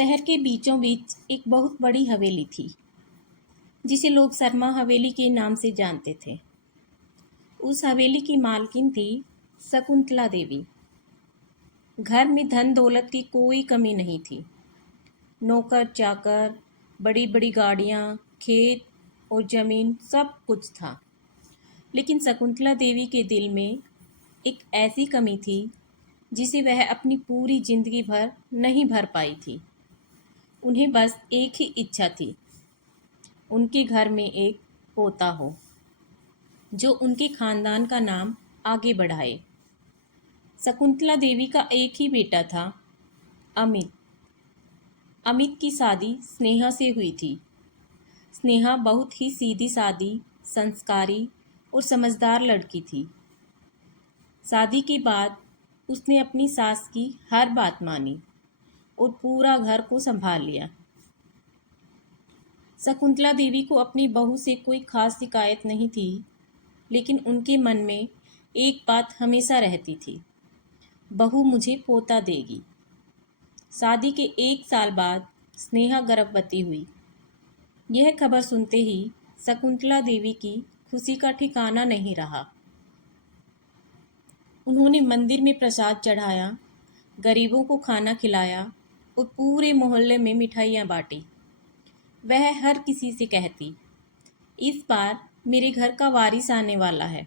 शहर के बीचों बीच एक बहुत बड़ी हवेली थी, जिसे लोग शर्मा हवेली के नाम से जानते थे। उस हवेली की मालकिन थी शकुंतला देवी। घर में धन दौलत की कोई कमी नहीं थी। नौकर चाकर, बड़ी बड़ी गाड़ियाँ, खेत और जमीन सब कुछ था। लेकिन शकुंतला देवी के दिल में एक ऐसी कमी थी जिसे वह अपनी पूरी जिंदगी भर नहीं भर पाई थी। उन्हें बस एक ही इच्छा थी, उनके घर में एक पोता हो जो उनके खानदान का नाम आगे बढ़ाए। शकुंतला देवी का एक ही बेटा था, अमित। अमित की शादी स्नेहा से हुई थी। स्नेहा बहुत ही सीधी सादी, संस्कारी और समझदार लड़की थी। शादी के बाद उसने अपनी सास की हर बात मानी और पूरा घर को संभाल लिया। शकुंतला देवी को अपनी बहू से कोई खास शिकायत नहीं थी, लेकिन उनके मन में एक बात हमेशा रहती थी, बहू मुझे पोता देगी। शादी के 1 साल बाद स्नेहा गर्भवती हुई। यह खबर सुनते ही शकुंतला देवी की खुशी का ठिकाना नहीं रहा। उन्होंने मंदिर में प्रसाद चढ़ाया, गरीबों को खाना खिलाया और पूरे मोहल्ले में मिठाइयाँ बांटी। वह हर किसी से कहती, इस बार मेरे घर का वारिस आने वाला है।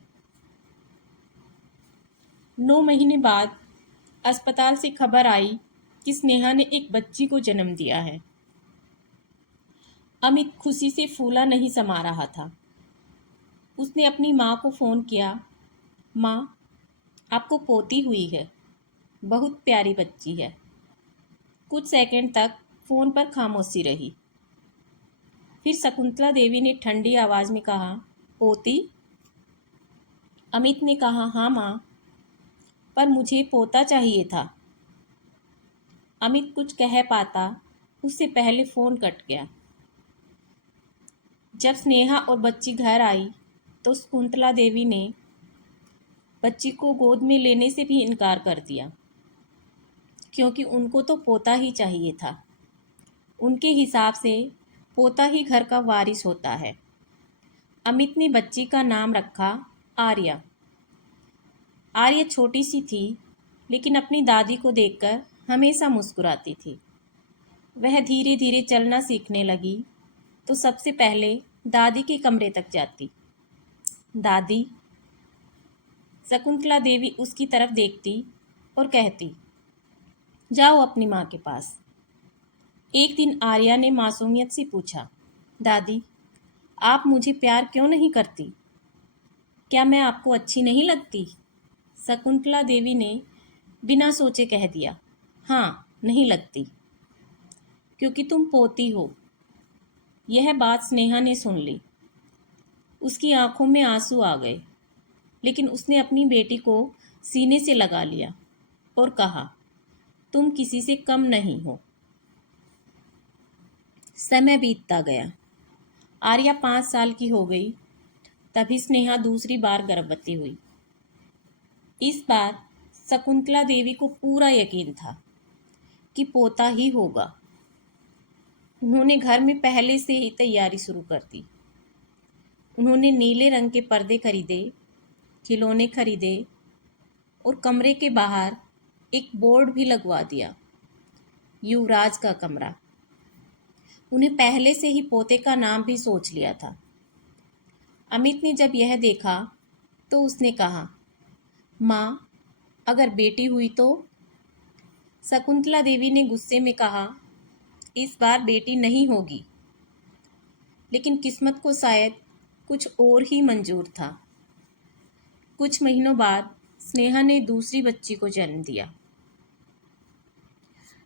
9 महीने बाद अस्पताल से खबर आई कि स्नेहा ने एक बच्ची को जन्म दिया है। अमित खुशी से फूला नहीं समा रहा था। उसने अपनी माँ को फ़ोन किया, माँ, आपको पोती हुई है, बहुत प्यारी बच्ची है। कुछ सेकंड तक फ़ोन पर खामोशी रही। फिर शकुंतला देवी ने ठंडी आवाज़ में कहा, पोती? अमित ने कहा, हाँ माँ, पर मुझे पोता चाहिए था। अमित कुछ कह पाता उससे पहले फ़ोन कट गया। जब स्नेहा और बच्ची घर आई तो शकुंतला देवी ने बच्ची को गोद में लेने से भी इनकार कर दिया, क्योंकि उनको तो पोता ही चाहिए था। उनके हिसाब से पोता ही घर का वारिस होता है। अमित ने बच्ची का नाम रखा आर्या। आर्या छोटी सी थी, लेकिन अपनी दादी को देखकर हमेशा मुस्कुराती थी। वह धीरे धीरे चलना सीखने लगी तो सबसे पहले दादी के कमरे तक जाती। दादी। शकुंतला देवी उसकी तरफ देखती और कहती, जाओ अपनी माँ के पास। एक दिन आर्या ने मासूमियत से पूछा, दादी, आप मुझे प्यार क्यों नहीं करती? क्या मैं आपको अच्छी नहीं लगती? शकुंतला देवी ने बिना सोचे कह दिया, हाँ, नहीं लगती, क्योंकि तुम पोती हो। यह बात स्नेहा ने सुन ली। उसकी आंखों में आंसू आ गए, लेकिन उसने अपनी बेटी को सीने से लगा लिया और कहा, तुम किसी से कम नहीं हो। समय बीतता गया। आर्या 5 साल की हो गई, तभी स्नेहा दूसरी बार गर्भवती हुई। इस बार शकुंतला देवी को पूरा यकीन था कि पोता ही होगा। उन्होंने घर में पहले से ही तैयारी शुरू कर दी। उन्होंने नीले रंग के पर्दे खरीदे, खिलौने खरीदे और कमरे के बाहर एक बोर्ड भी लगवा दिया, युवराज का कमरा। उन्हें पहले से ही पोते का नाम भी सोच लिया था। अमित ने जब यह देखा तो उसने कहा, माँ, अगर बेटी हुई तो? शकुंतला देवी ने गुस्से में कहा, इस बार बेटी नहीं होगी। लेकिन किस्मत को शायद कुछ और ही मंजूर था। कुछ महीनों बाद स्नेहा ने दूसरी बच्ची को जन्म दिया।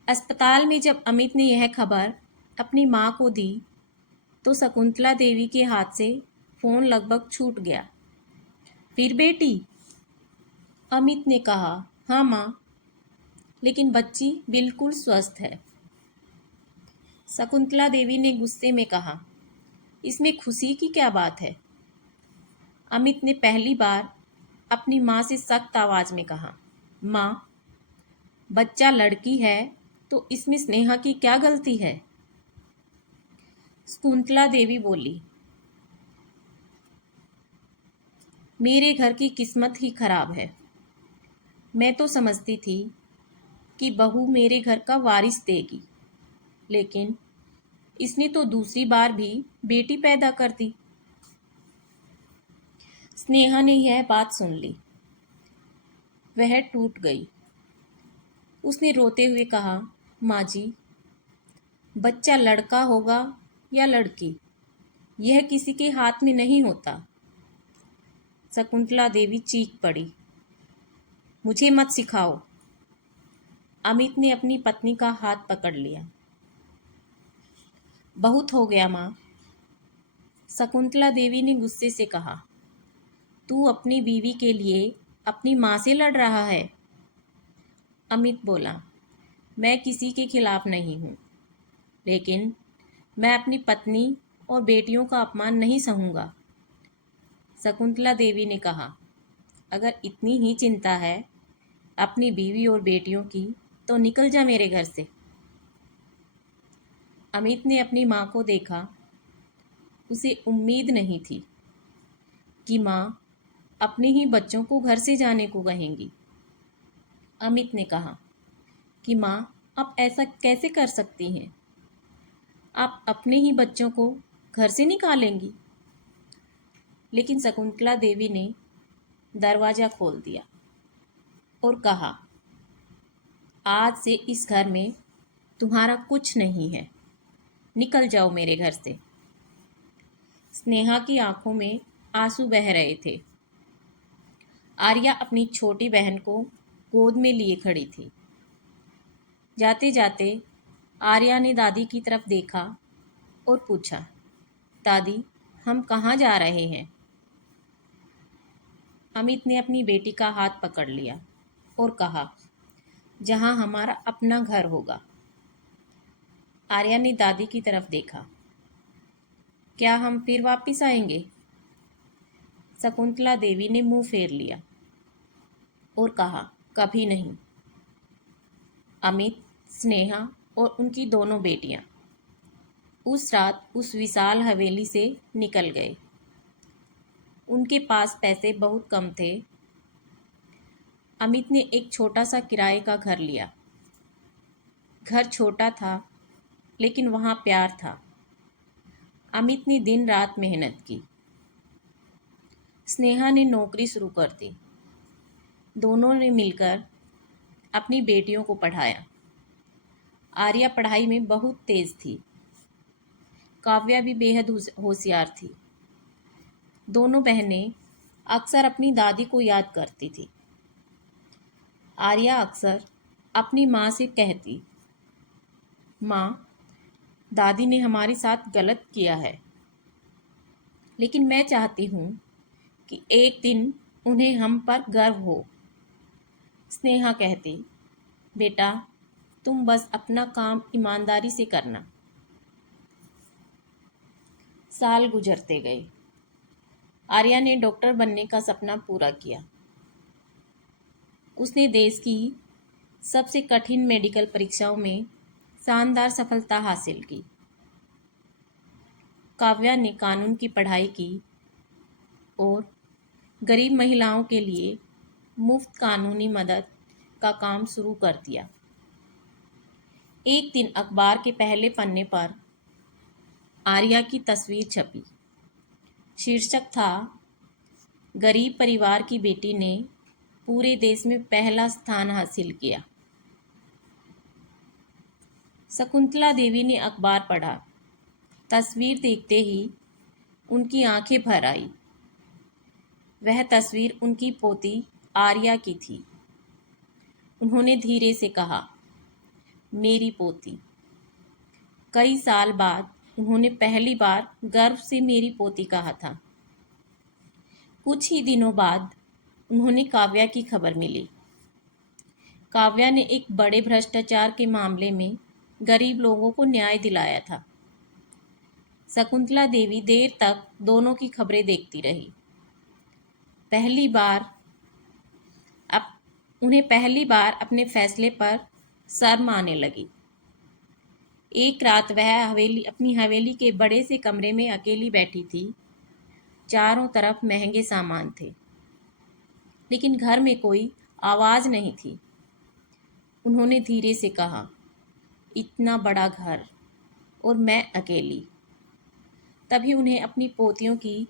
अस्पताल में जब अमित ने यह खबर अपनी माँ को दी तो शकुंतला देवी के हाथ से फ़ोन लगभग छूट गया। फिर बेटी? अमित ने कहा, हाँ माँ, लेकिन बच्ची बिल्कुल स्वस्थ है। शकुंतला देवी ने गुस्से में कहा, इसमें खुशी की क्या बात है? अमित ने पहली बार अपनी माँ से सख्त आवाज़ में कहा, माँ, बच्चा लड़की है तो इसमें स्नेहा की क्या गलती है? शकुंतला देवी बोली, मेरे घर की किस्मत ही खराब है। मैं तो समझती थी कि बहू मेरे घर का वारिस देगी, लेकिन इसने तो दूसरी बार भी बेटी पैदा कर दी। स्नेहा ने यह बात सुन ली। वह टूट गई। उसने रोते हुए कहा, माँ जी, बच्चा लड़का होगा या लड़की, यह किसी के हाथ में नहीं होता। शकुंतला देवी चीख पड़ी, मुझे मत सिखाओ। अमित ने अपनी पत्नी का हाथ पकड़ लिया। बहुत हो गया माँ, शकुंतला देवी ने गुस्से से कहा, तू अपनी बीवी के लिए अपनी माँ से लड़ रहा है। अमित बोला, मैं किसी के खिलाफ नहीं हूँ, लेकिन मैं अपनी पत्नी और बेटियों का अपमान नहीं सहूँगा। शकुंतला देवी ने कहा, अगर इतनी ही चिंता है अपनी बीवी और बेटियों की, तो निकल जा मेरे घर से। अमित ने अपनी माँ को देखा। उसे उम्मीद नहीं थी कि माँ अपने ही बच्चों को घर से जाने को कहेंगी। अमित ने कहा कि माँ, आप ऐसा कैसे कर सकती हैं? आप अपने ही बच्चों को घर से निकालेंगी? लेकिन शकुंतला देवी ने दरवाज़ा खोल दिया और कहा, आज से इस घर में तुम्हारा कुछ नहीं है, निकल जाओ मेरे घर से। स्नेहा की आंखों में आंसू बह रहे थे। आर्या अपनी छोटी बहन को गोद में लिए खड़ी थी। जाते जाते आर्या ने दादी की तरफ देखा और पूछा, दादी, हम कहाँ जा रहे हैं? अमित ने अपनी बेटी का हाथ पकड़ लिया और कहा, जहाँ हमारा अपना घर होगा। आर्या ने दादी की तरफ देखा, क्या हम फिर वापस आएंगे? शकुंतला देवी ने मुंह फेर लिया और कहा, कभी नहीं। अमित, स्नेहा और उनकी दोनों बेटियां उस रात उस विशाल हवेली से निकल गए। उनके पास पैसे बहुत कम थे। अमित ने एक छोटा सा किराए का घर लिया। घर छोटा था, लेकिन वहाँ प्यार था। अमित ने दिन रात मेहनत की। स्नेहा ने नौकरी शुरू कर दी। दोनों ने मिलकर अपनी बेटियों को पढ़ाया। आर्या पढ़ाई में बहुत तेज थी। काव्या भी बेहद होशियार थी। दोनों बहनें अक्सर अपनी दादी को याद करती थी। आर्या अक्सर अपनी माँ से कहती, माँ, दादी ने हमारे साथ गलत किया है, लेकिन मैं चाहती हूँ कि एक दिन उन्हें हम पर गर्व हो। स्नेहा कहती, बेटा, तुम बस अपना काम ईमानदारी से करना। साल गुजरते गए। आर्या ने डॉक्टर बनने का सपना पूरा किया। उसने देश की सबसे कठिन मेडिकल परीक्षाओं में शानदार सफलता हासिल की। काव्या ने कानून की पढ़ाई की और गरीब महिलाओं के लिए मुफ्त कानूनी मदद का काम शुरू कर दिया। एक दिन अखबार के पहले पन्ने पर आर्या की तस्वीर छपी। शीर्षक था, गरीब परिवार की बेटी ने पूरे देश में पहला स्थान हासिल किया। शकुंतला देवी ने अखबार पढ़ा। तस्वीर देखते ही उनकी आंखें भर आई। वह तस्वीर उनकी पोती आर्या की थी। उन्होंने धीरे से कहा, मेरी पोती। कई साल बाद उन्होंने पहली बार गर्व से मेरी पोती कहा था। कुछ ही दिनों बाद उन्होंने काव्या की खबर मिली। काव्या ने एक बड़े भ्रष्टाचार के मामले में गरीब लोगों को न्याय दिलाया था। शकुंतला देवी देर तक दोनों की खबरें देखती रही। उन्हें पहली बार अपने फैसले पर शर्म आने लगी। एक रात वह अपनी हवेली के बड़े से कमरे में अकेली बैठी थी। चारों तरफ महंगे सामान थे, लेकिन घर में कोई आवाज़ नहीं थी। उन्होंने धीरे से कहा, इतना बड़ा घर और मैं अकेली। तभी उन्हें अपनी पोतियों की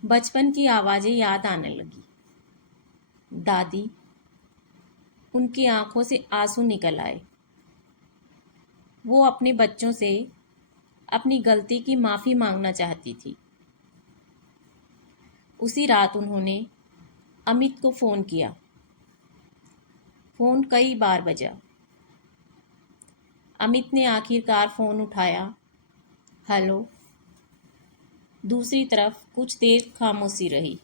बचपन की आवाज़ें याद आने लगी। दादी, उनकी आंखों से आंसू निकल आए। वो अपने बच्चों से अपनी गलती की माफ़ी मांगना चाहती थी। उसी रात उन्होंने अमित को फ़ोन किया। फ़ोन कई बार बजा। अमित ने आखिरकार फ़ोन उठाया। हेलो। दूसरी तरफ कुछ देर खामोशी रही।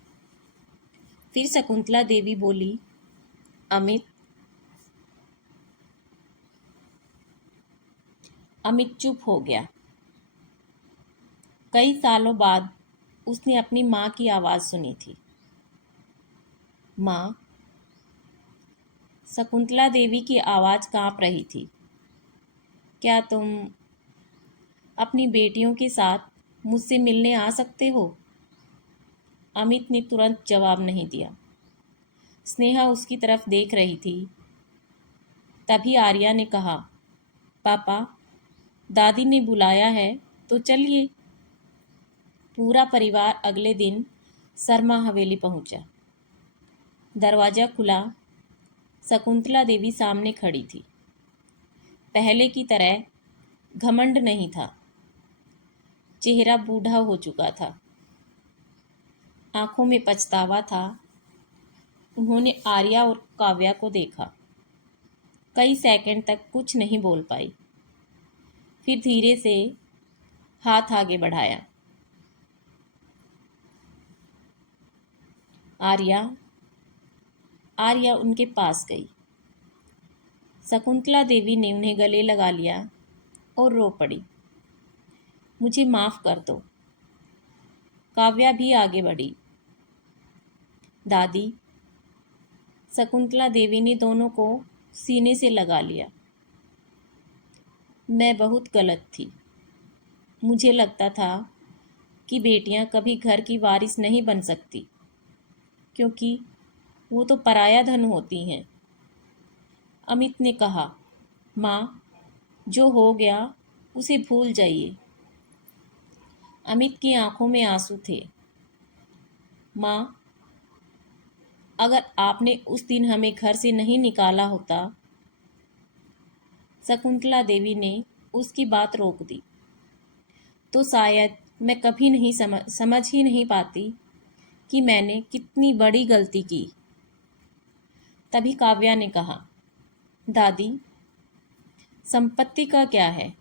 फिर शकुंतला देवी बोली, अमित। अमित चुप हो गया। कई सालों बाद उसने अपनी माँ की आवाज़ सुनी थी। माँ। शकुंतला देवी की आवाज़ काँप रही थी। क्या तुम अपनी बेटियों के साथ मुझसे मिलने आ सकते हो? अमित ने तुरंत जवाब नहीं दिया। स्नेहा उसकी तरफ देख रही थी। तभी आर्या ने कहा, पापा, दादी ने बुलाया है तो चलिए। पूरा परिवार अगले दिन शर्मा हवेली पहुंचा। दरवाज़ा खुला। शकुंतला देवी सामने खड़ी थी। पहले की तरह घमंड नहीं था। चेहरा बूढ़ा हो चुका था। आंखों में पछतावा था। उन्होंने आर्या और काव्या को देखा। कई सेकंड तक कुछ नहीं बोल पाई। फिर धीरे से हाथ आगे बढ़ाया। आर्या। आर्या उनके पास गई। शकुंतला देवी ने उन्हें गले लगा लिया और रो पड़ी। मुझे माफ़ कर दो। काव्या भी आगे बढ़ी। दादी। शकुंतला देवी ने दोनों को सीने से लगा लिया। मैं बहुत गलत थी। मुझे लगता था कि बेटियां कभी घर की वारिस नहीं बन सकती, क्योंकि वो तो पराया धन होती हैं। अमित ने कहा, माँ, जो हो गया उसे भूल जाइए। अमित की आंखों में आंसू थे। माँ, अगर आपने उस दिन हमें घर से नहीं निकाला होता। शकुंतला देवी ने उसकी बात रोक दी। तो शायद मैं कभी नहीं समझ ही नहीं पाती कि मैंने कितनी बड़ी गलती की। तभी काव्या ने कहा, दादी, संपत्ति का क्या है?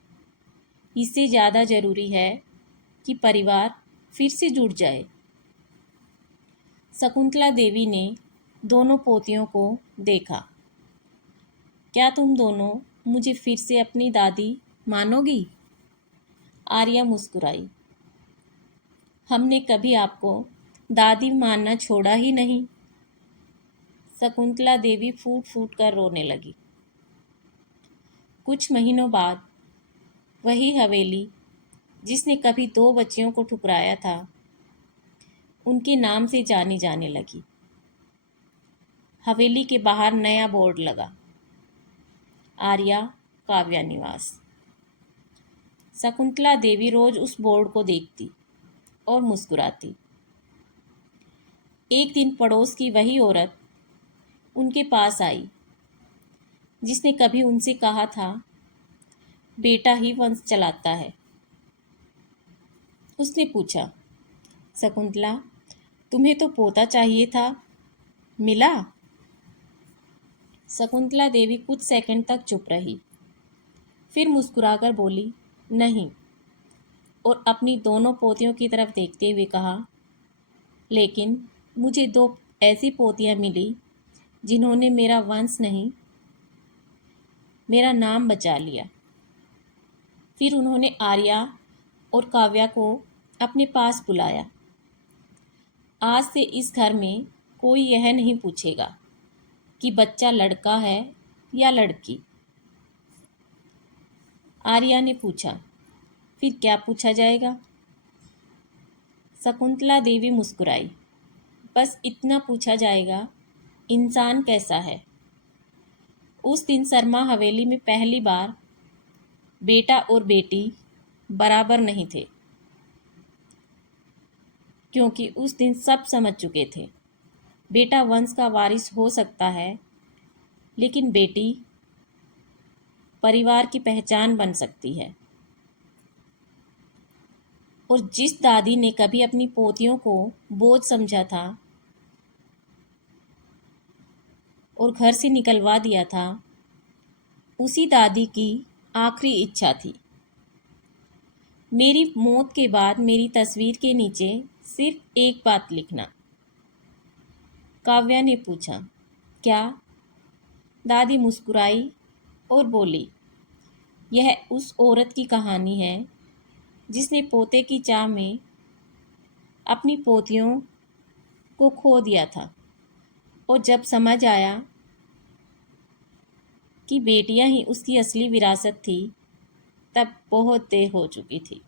इससे ज़्यादा ज़रूरी है कि परिवार फिर से जुड़ जाए। शकुंतला देवी ने दोनों पोतियों को देखा। क्या तुम दोनों मुझे फिर से अपनी दादी मानोगी? आर्या मुस्कुराई। हमने कभी आपको दादी मानना छोड़ा ही नहीं। शकुंतला देवी फूट फूट कर रोने लगी। कुछ महीनों बाद वही हवेली जिसने कभी 2 बच्चियों को ठुकराया था, उनके नाम से जानी जाने लगी। हवेली के बाहर नया बोर्ड लगा, आर्या काव्या निवास। शकुंतला देवी रोज उस बोर्ड को देखती और मुस्कुराती। एक दिन पड़ोस की वही औरत उनके पास आई जिसने कभी उनसे कहा था, बेटा ही वंश चलाता है। उसने पूछा, शकुंतला, तुम्हें तो पोता चाहिए था, मिला? शकुंतला देवी कुछ सेकंड तक चुप रही, फिर मुस्कुराकर बोली, नहीं, और अपनी दोनों पोतियों की तरफ देखते हुए कहा, लेकिन मुझे 2 ऐसी पोतियां मिली जिन्होंने मेरा वंश नहीं, मेरा नाम बचा लिया। फिर उन्होंने आर्या और काव्या को अपने पास बुलाया। आज से इस घर में कोई यह नहीं पूछेगा कि बच्चा लड़का है या लड़की। आर्या ने पूछा। फिर क्या पूछा जाएगा? शकुंतला देवी मुस्कुराई। बस इतना पूछा जाएगा, इंसान कैसा है। उस दिन शर्मा हवेली में पहली बार बेटा और बेटी बराबर नहीं थे, क्योंकि उस दिन सब समझ चुके थे बेटा वंश का वारिस हो सकता है, लेकिन बेटी परिवार की पहचान बन सकती है। और जिस दादी ने कभी अपनी पोतियों को बोझ समझा था और घर से निकलवा दिया था, उसी दादी की आखिरी इच्छा थी, मेरी मौत के बाद मेरी तस्वीर के नीचे सिर्फ एक बात लिखना। काव्या ने पूछा, क्या? दादी मुस्कुराई और बोली, यह उस औरत की कहानी है जिसने पोते की चाह में अपनी पोतियों को खो दिया था, और जब समझ आया कि बेटियां ही उसकी असली विरासत थी, तब बहुत देर हो चुकी थी।